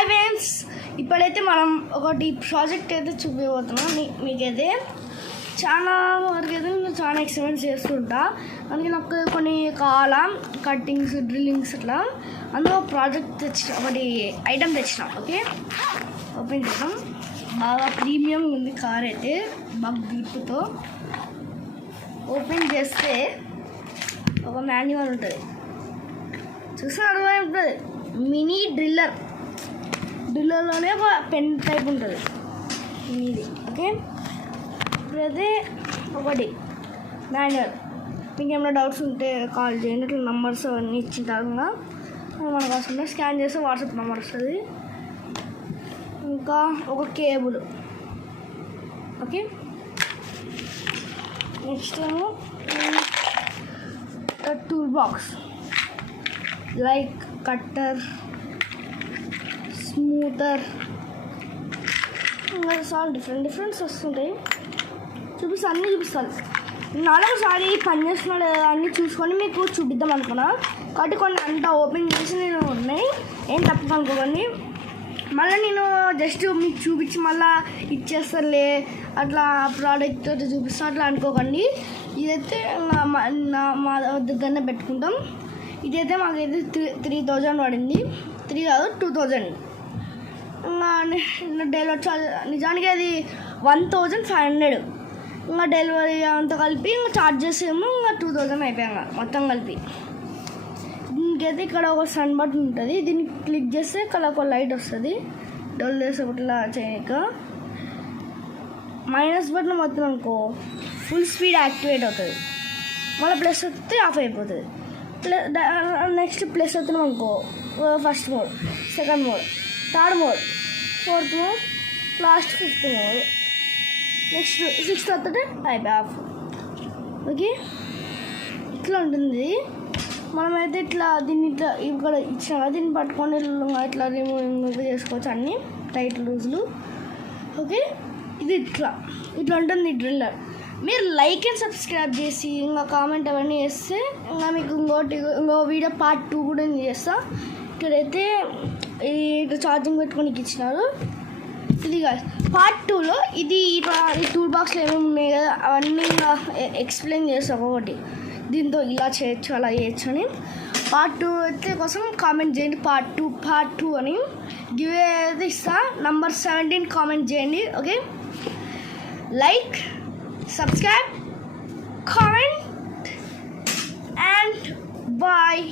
Hi friends, ఇప్పుడైతే మనం ఒకటి ప్రాజెక్ట్ అయితే చూపించబోతున్నాం. మీకైతే చాలా వరకు అయితే నేను చాలా ఎక్స్పెరిమెంట్స్ చేస్తుంటా. అందుకే నాకు కొన్ని కావాలా కట్టింగ్స్, డ్రిల్లింగ్స్ అట్లా. అందులో ప్రాజెక్ట్ తెచ్చిన ఒకటి ఐటమ్ తెచ్చిన. ఓకే, ఓపెన్ చేద్దాం. బాగా ప్రీమియం ఉంది కార్ అయితే, బాగా గ్రిప్తో. ఓపెన్ చేస్తే ఒక మాన్యువల్ ఉంటుంది, చూస్తే అర్థమవుతుంది. మినీ డ్రిల్లర్లోనే ఒక పెన్ టైప్ ఉంటుంది ఇది. ఓకే, ఇప్పుడైతే ఒకటి మాన్యువల్. మీకు ఏమైనా డౌట్స్ ఉంటే కాల్ చేయండి. ఇట్లా నెంబర్స్ అవన్నీ ఇచ్చింటారు కదా, మనకు వస్తుంది. స్కాన్ చేస్తే వాట్సాప్ నెంబర్ వస్తుంది. ఇంకా ఒక కేబుల్. ఓకే, నెక్స్ట్ ఏమో tool box like cutter, smoother, చాలా డిఫరెంట్ వస్తుంటాయి. అన్నీ చూపిస్తాను. నాలుగోసారి పని చేస్తున్నాడు అన్నీ చూసుకొని మీకు చూపిద్దాం అనుకున్నా. కాబట్టి కొన్ని అంతా ఓపెన్ చేసి నేను ఉన్నాయి, ఏం తప్పదు అనుకోకండి. మళ్ళీ నేను జస్ట్ మీకు చూపించి మళ్ళీ ఇచ్చేస్తానులే అట్లా ప్రోడక్ట్ అయితే చూపిస్తాను అట్లా అనుకోకండి. ఇదైతే మా దగ్గరనే పెట్టుకుంటాం. ఇదైతే మాకైతే 3000 పడింది. 3 కాదు 2000. డెలివరీ చార్జ్ నిజానికి అది 1500. ఇంకా డెలివరీ అంతా కలిపి ఇంకా చార్జెస్ ఏమో ఇంకా 2000 అయిపోయాక మొత్తం కలిపి. దీనికైతే ఇక్కడ ఒక సన్ బటన్ ఉంటుంది. దీన్ని క్లిక్ చేస్తే ఇక్కడ ఒక లైట్ వస్తుంది. డోల్ చేసి ఒకటిలా చేయక మైనస్ బటన్ మొత్తం అనుకో ఫుల్ స్పీడ్ యాక్టివేట్ అవుతుంది. మళ్ళీ ప్లస్ వస్తే ఆఫ్ అయిపోతుంది. నెక్స్ట్ ప్లస్ అవుతున్నాం అనుకో first mode, second mode, third mode, fourth mode, last fifth mode, next sixth వస్తుంటే అయిపోయి ఆఫ్. ఓకే, ఇట్లా ఉంటుంది. మనమైతే ఇట్లా దీన్ని ఇట్లా ఇక్కడ ఇచ్చిన దీన్ని పట్టుకొని ఇట్లా రిమూవ్ చేసుకోవచ్చు అన్నీ టైట్ లూజులు. ఓకే, ఇది ఇట్లా ఉంటుంది డ్రిల్లర్. మీరు లైక్ అండ్ సబ్స్క్రైబ్ చేసి ఇంకా కామెంట్ అవన్నీ చేస్తే ఇంకా మీకు ఇంకో వీడియో పార్ట్ 2 కూడా నేను చేస్తాను. ఇక్కడైతే ఇట్లా ఛార్జింగ్ పెట్టుకొని ఇచ్చినారు. ఇది కాదు పార్ట్ 2లో ఇది ఈ టూల్ బాక్స్లో ఏమేమి ఉన్నాయి కదా అవన్నీ ఇంకా ఎక్స్ప్లెయిన్ చేస్తాను. ఒకటి దీంతో ఇలా చేయొచ్చు అలా చేయొచ్చు అని. పార్ట్ 2 అయితే కోసం కామెంట్ చేయండి. పార్ట్ 2 అని గివ్ అయితే ఇస్తా. నంబర్ 17 కామెంట్ చేయండి. Okay, like, subscribe, comment, and bye.